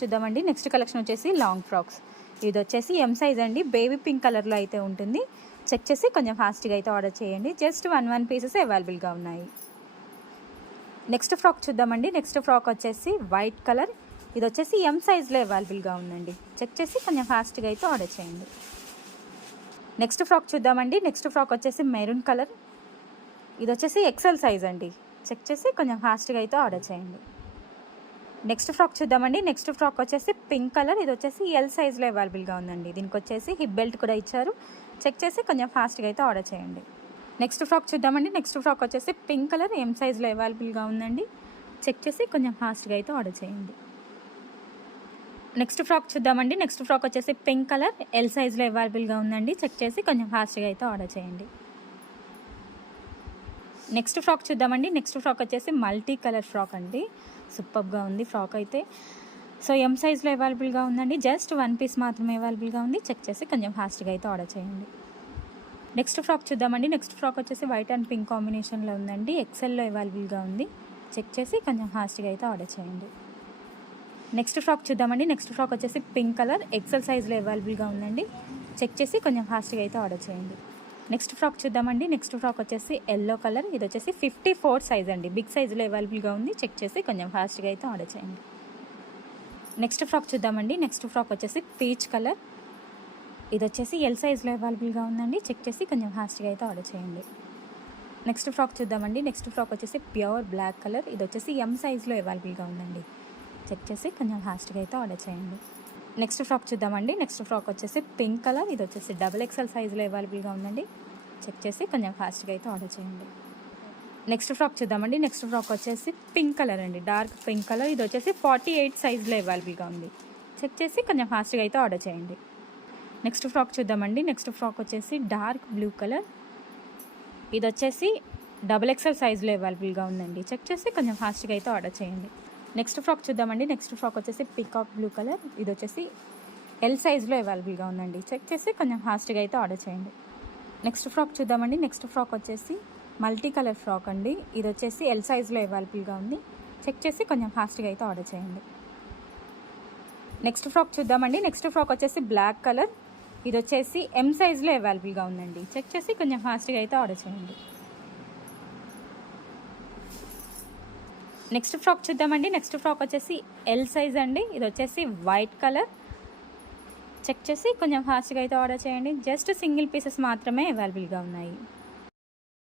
చూద్దామండి. Next collection వచ్చేసి long frocks. ఇది వచ్చేసి ఎం సైజ్ అండి. బేబీ పింక్ కలర్లో అయితే ఉంటుంది. చెక్ చేసి కొంచెం ఫాస్ట్గా అయితే ఆర్డర్ చేయండి. జస్ట్ వన్ పీసెస్ అవైలబుల్గా ఉన్నాయి. నెక్స్ట్ ఫ్రాక్ చూద్దామండి. నెక్స్ట్ ఫ్రాక్ వచ్చేసి వైట్ కలర్. ఇది వచ్చేసి ఎం సైజ్లో అవైలబుల్గా ఉందండి. చెక్ చేసి కొంచెం ఫాస్ట్గా అయితే ఆర్డర్ చేయండి. నెక్స్ట్ ఫ్రాక్ చూద్దామండి. నెక్స్ట్ ఫ్రాక్ వచ్చేసి మెరూన్ కలర్. ఇది వచ్చేసి ఎక్సెల్ సైజ్ అండి. చెక్ చేసి కొంచెం ఫాస్ట్గా అయితే ఆర్డర్ చేయండి. నెక్స్ట్ ఫ్రాక్ చూద్దామండి. నెక్స్ట్ ఫ్రాక్ వచ్చేసి పింక్ కలర్. ఇది వచ్చేసి ఎల్ సైజ్లో అవైలబుల్గా ఉందండి. దీనికి వచ్చేసి హిప్ బెల్ట్ కూడా ఇచ్చారు. చెక్ చేసి కొంచెం ఫాస్ట్గా అయితే ఆర్డర్ చేయండి. నెక్స్ట్ ఫ్రాక్ చూద్దామండి. నెక్స్ట్ ఫ్రాక్ వచ్చేసి పింక్ కలర్ ఎం సైజ్లో అవైలబుల్గా ఉందండి. చెక్ చేసి కొంచెం ఫాస్ట్గా అయితే ఆర్డర్ చేయండి. నెక్స్ట్ ఫ్రాక్ చూద్దామండి. నెక్స్ట్ ఫ్రాక్ వచ్చేసి పింక్ కలర్ ఎల్ సైజ్లో అవైలబుల్గా ఉందండి. చెక్ చేసి కొంచెం ఫాస్ట్గా అయితే ఆర్డర్ చేయండి. నెక్స్ట్ ఫ్రాక్ చూద్దామండి. నెక్స్ట్ ఫ్రాక్ వచ్చేసి మల్టీ కలర్ ఫ్రాక్ అండి. సూపర్గా ఉంది ఫ్రాక్ అయితే. సో ఎం సైజ్లో అవైలబుల్గా ఉందండి. జస్ట్ వన్ పీస్ మాత్రమే అవైలబుల్గా ఉంది. చెక్ చేసి కొంచెం ఫాస్ట్గా అయితే ఆర్డర్ చేయండి. నెక్స్ట్ ఫ్రాక్ చూద్దామండి. నెక్స్ట్ ఫ్రాక్ వచ్చేసి వైట్ అండ్ పింక్ కాంబినేషన్లో ఉందండి. ఎక్సెల్లో అవైలబుల్గా ఉంది. చెక్ చేసి కొంచెం ఫాస్ట్గా అయితే ఆర్డర్ చేయండి. నెక్స్ట్ ఫ్రాక్ చూద్దామండి. నెక్స్ట్ ఫ్రాక్ వచ్చేసి పింక్ కలర్ ఎక్సెల్ సైజ్లో అవైలబుల్గా ఉందండి. చెక్ చేసి కొంచెం ఫాస్ట్గా అయితే ఆర్డర్ చేయండి. నెక్స్ట్ ఫ్రాక్ చూద్దామండి. నెక్స్ట్ ఫ్రాక్ వచ్చేసి ఎల్లో కలర్. ఇది వచ్చేసి 54 సైజ్ అండి. బిగ్ సైజులో అవైలబుల్గా ఉంది. చెక్ చేసి కొంచెం ఫాస్ట్గా అయితే ఆర్డర్ చేయండి. నెక్స్ట్ ఫ్రాక్ చూద్దామండి. నెక్స్ట్ ఫ్రాక్ వచ్చేసి పీచ్ కలర్. ఇది వచ్చేసి ఎల్ సైజ్లో అవైలబుల్గా ఉందండి. చెక్ చేసి కొంచెం ఫాస్ట్గా అయితే ఆర్డర్ చేయండి. నెక్స్ట్ ఫ్రాక్ చూద్దామండి. నెక్స్ట్ ఫ్రాక్ వచ్చేసి ప్యూర్ బ్లాక్ కలర్. ఇది వచ్చేసి ఎం సైజ్లో అవైలబుల్గా ఉందండి. చెక్ చేసి కొంచెం ఫాస్ట్గా అయితే ఆర్డర్ చేయండి. నెక్స్ట్ ఫ్రాక్ చూద్దామండి. నెక్స్ట్ ఫ్రాక్ వచ్చేసి పింక్ కలర్. ఇది వచ్చేసి డబుల్ ఎక్సెల్ సైజులో అవైలబుల్గా ఉందండి. చెక్ చేసి కొంచెం ఫాస్ట్గా అయితే ఆర్డర్ చేయండి. నెక్స్ట్ ఫ్రాక్ చూద్దామండి. నెక్స్ట్ ఫ్రాక్ వచ్చేసి పింక్ కలర్ అండి. Dark pink colour. ఇది వచ్చేసి 48 సైజులో అవైలబుల్గా ఉంది. చెక్ చేసి కొంచెం ఫాస్ట్గా అయితే ఆర్డర్ చేయండి. నెక్స్ట్ ఫ్రాక్ చూద్దామండి. నెక్స్ట్ ఫ్రాక్ వచ్చేసి డార్క్ బ్లూ కలర్. ఇది వచ్చేసి డబుల్ ఎక్సెల్ సైజులో అవైలబుల్గా ఉందండి. చెక్ చేసి కొంచెం ఫాస్ట్గా అయితే ఆర్డర్ చేయండి. నెక్స్ట్ ఫ్రాక్ చూద్దామండి. నెక్స్ట్ ఫ్రాక్ వచ్చేసి పికాక్ బ్లూ కలర్. ఇది వచ్చేసి ఎల్ సైజ్లో అవైలబుల్గా ఉందండి. చెక్ చేసి కొంచెం ఫాస్ట్గా అయితే ఆర్డర్ చేయండి. నెక్స్ట్ ఫ్రాక్ చూద్దామండి. నెక్స్ట్ ఫ్రాక్ వచ్చేసి మల్టీ కలర్ ఫ్రాక్ అండి. ఇది వచ్చేసి ఎల్ సైజ్లో అవైలబుల్గా ఉంది. చెక్ చేసి కొంచెం ఫాస్ట్గా అయితే ఆర్డర్ చేయండి. నెక్స్ట్ ఫ్రాక్ చూద్దామండి. నెక్స్ట్ ఫ్రాక్ వచ్చేసి బ్లాక్ కలర్. ఇది వచ్చేసి ఎం సైజ్లో అవైలబుల్గా ఉందండి. చెక్ చేసి కొంచెం ఫాస్ట్గా అయితే ఆర్డర్ చేయండి. నెక్స్ట్ ఫ్రాక్ చూద్దామండి. నెక్స్ట్ ఫ్రాక్ వచ్చేసి ఎల్ సైజ్ అండి. ఇది వచ్చేసి వైట్ కలర్. చెక్ చేసి కొంచెం ఫాస్ట్గా అయితే ఆర్డర్ చేయండి. జస్ట్ సింగిల్ పీసెస్ మాత్రమే అవైలబుల్గా ఉన్నాయి.